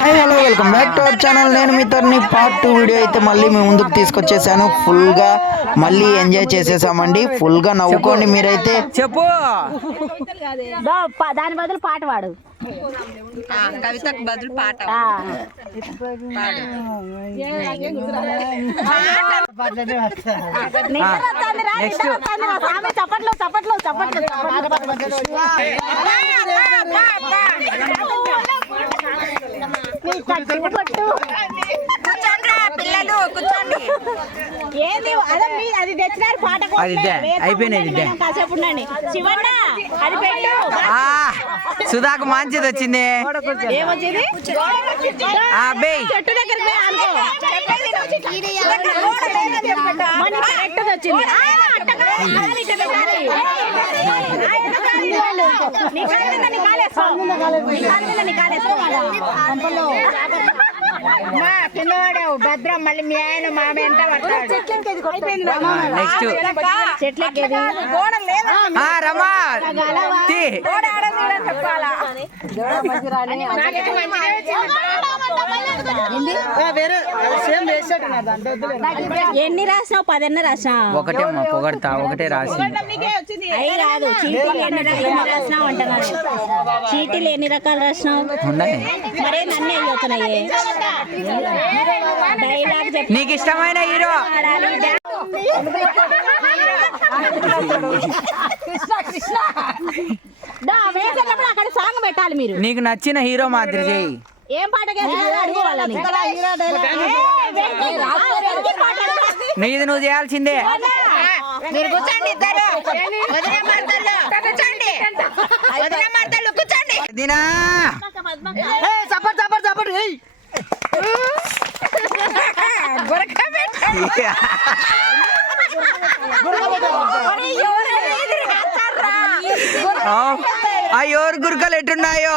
Hi hello welcome back to our channel. నేను మీ తోని part 2 video అయితే మళ్ళీ మీ ముందుకు తీసుకొచ్చేసాను. ఫుల్గా మళ్ళీ ఎంజాయ్ చేసేసామండి. ఫుల్గా నవ్వుకోండి మీరైతే. చెప్పు దాని బదులు పాట పాడు. కవితకు బదులు పాట చప్పట్లు చప్పట్లు చప్పట్లు పిల్లలు కూర్చోండి. ఏది అదే అది తెచ్చినారు పాట అయిపోయినది. కాసేపు ఉండండి. శివన్న అది పెట్టు. సుధాకు మంచిది వచ్చింది. ఏమొచ్చింది? చెట్టు దగ్గర వచ్చింది. పిల్లవాడు భద్రం మళ్ళీ మీ ఆయన మామ ఎంత పడతాడు. ఎన్ని రాసినావు? 10 రాసినావు. ఒకటే పొగడతా ఒకటే రాసి అయి కాదు. చీటీలు ఎన్ని రాసినావు అంటున్నాడు. చీటీలు ఎన్ని రకాలు రాసినావు? మరే నన్ను అయ్యుతున్నాయి. డైలాగ్ చెప్పి నీకు ఇష్టమైన హీరో అక్కడ సాంగ్ పెట్టాలి మీరు. నీకు నచ్చిన హీరో మాదిరి చేయి. ఏం పాట నీది నువ్వు చేయాల్సిందే. మీరు కూర్చోండి. ఇద్దరు కూర్చోండి. కూర్చోండి. దినా ఆ ఎవరు గురకలు ఎట్టున్నాయో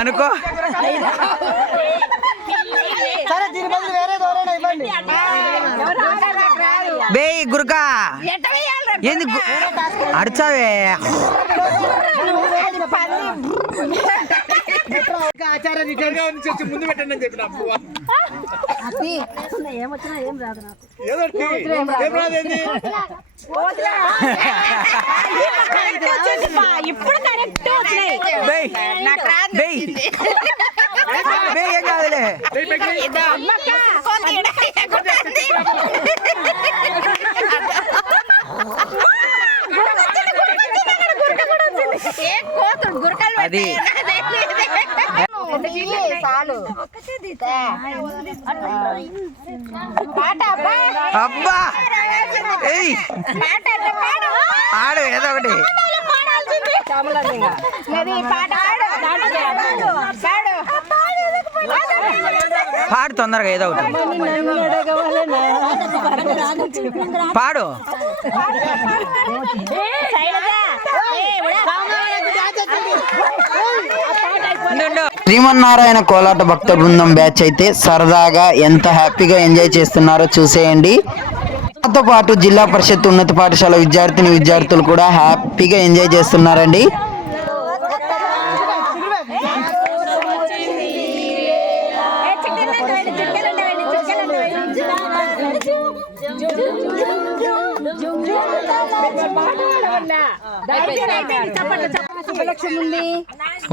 అనుకో. బే గురక ఎందుకు అడిచావే? ముందు పెట్టండి అని చెప్పిన ఏమొచ్చినా ఏం రాదు నాకు. ఇప్పుడు కరెక్ట్ ఏం కాదులే. అది అబ్బా ఆడు ఏదో ఒకటి పాడు తొందరగా ఏదో ఒకటి పాడు. శ్రీమన్నారాయణ కోలాట భక్త బృందం బ్యాచ్ అయితే సరదాగా ఎంత హ్యాపీగా ఎంజాయ్ చేస్తున్నారో చూసేయండి. దాంతో పాటు జిల్లా పరిషత్ ఉన్నత పాఠశాల విద్యార్థులు కూడా హ్యాపీగా ఎంజాయ్ చేస్తున్నారండి.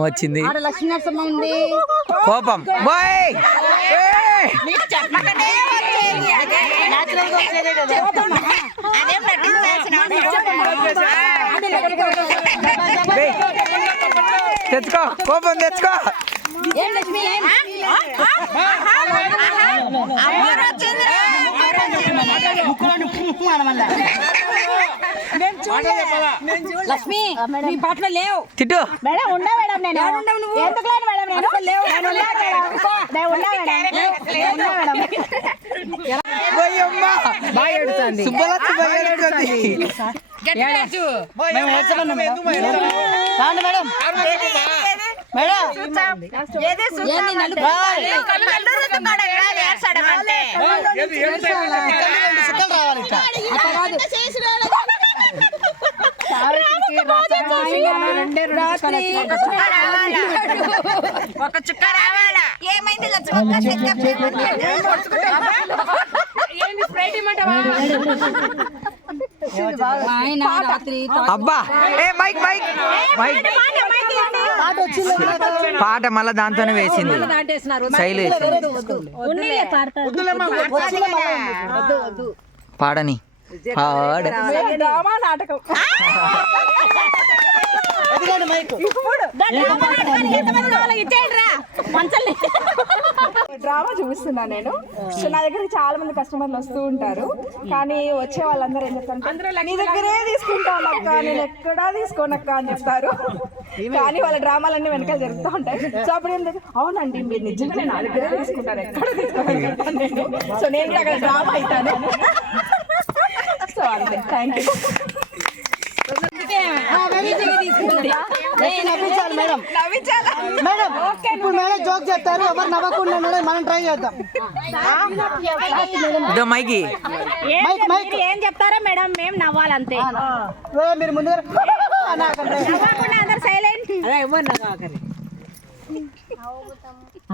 వచ్చింది లక్ష్మీనరసింహ ఉంది. కోపం తెచ్చుకో, కోపం తెచ్చుకో. లక్ష్మి మీ పాటలో లేవు. తిట్టు మేడం ఉండా మేడం. నేను ఎందుకు లేను మేడం? ఒక చుక్క రావాలా ఏమైంది అబ్బా ఏ మైక్ మైక్ మైక్ పాట మళ్ళా దాంతోనే వేసింది శైలు వేసింది పాడని పాడ డ్రామా చూపిస్తున్నా నేను. సో నా దగ్గరికి చాలా మంది కస్టమర్లు వస్తూ ఉంటారు, కానీ వచ్చే వాళ్ళందరూ ఏం చెప్తారు, నీ దగ్గరే తీసుకుంటాను అక్క, నేను ఎక్కడా తీసుకోనక్క అని చెప్తారు. కానీ వాళ్ళ డ్రామాలన్నీ వెనకాల జరుగుతూ ఉంటాయి. సో అప్పుడు ఏం లేదు, అవునండి మీరు నిజంగా నా దగ్గరే తీసుకుంటారు, ఎక్కడ తీసుకోవాలని చెప్తాను నేను. సో నేను కూడా అక్కడ డ్రామా అవుతాను. సో అంతే, థ్యాంక్ యూ. జోక్ చెప్తారు, ఎవరు నవ్వకుండా మనం ట్రై చేద్దాం. మైకి ఏం చెప్తారా మేడం, మేము నవ్వాలంతే. మీరు ముందు అందరు సైలెంట్.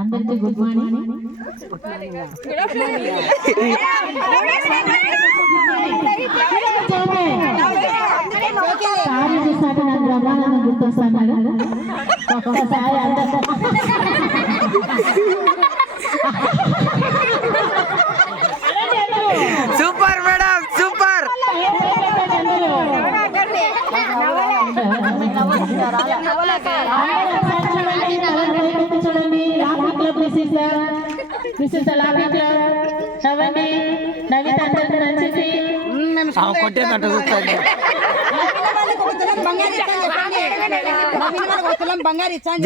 అందరికీ గుడ్ మార్నింగ్. సారీ చూసాక నాకు బ్రహ్మానందం గుర్తొస్తున్నాడు. ఒక్కసారి సూపర్ మేడం సూపర్. చూడండి, laughing club this is the laughing club. నవ్వండి, నవ్వితే అందరికీ నచ్చింది. కొట్టేదంట చూస్తాను.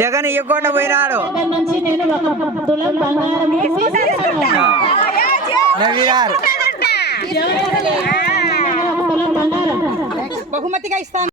జగన్ ఇవ్వకుండా పోయినాడు. నుంచి నేను ఒక తులం బంగారం నవ్వినారు. తులం బంగారం బహుమతిగా ఇస్తాను.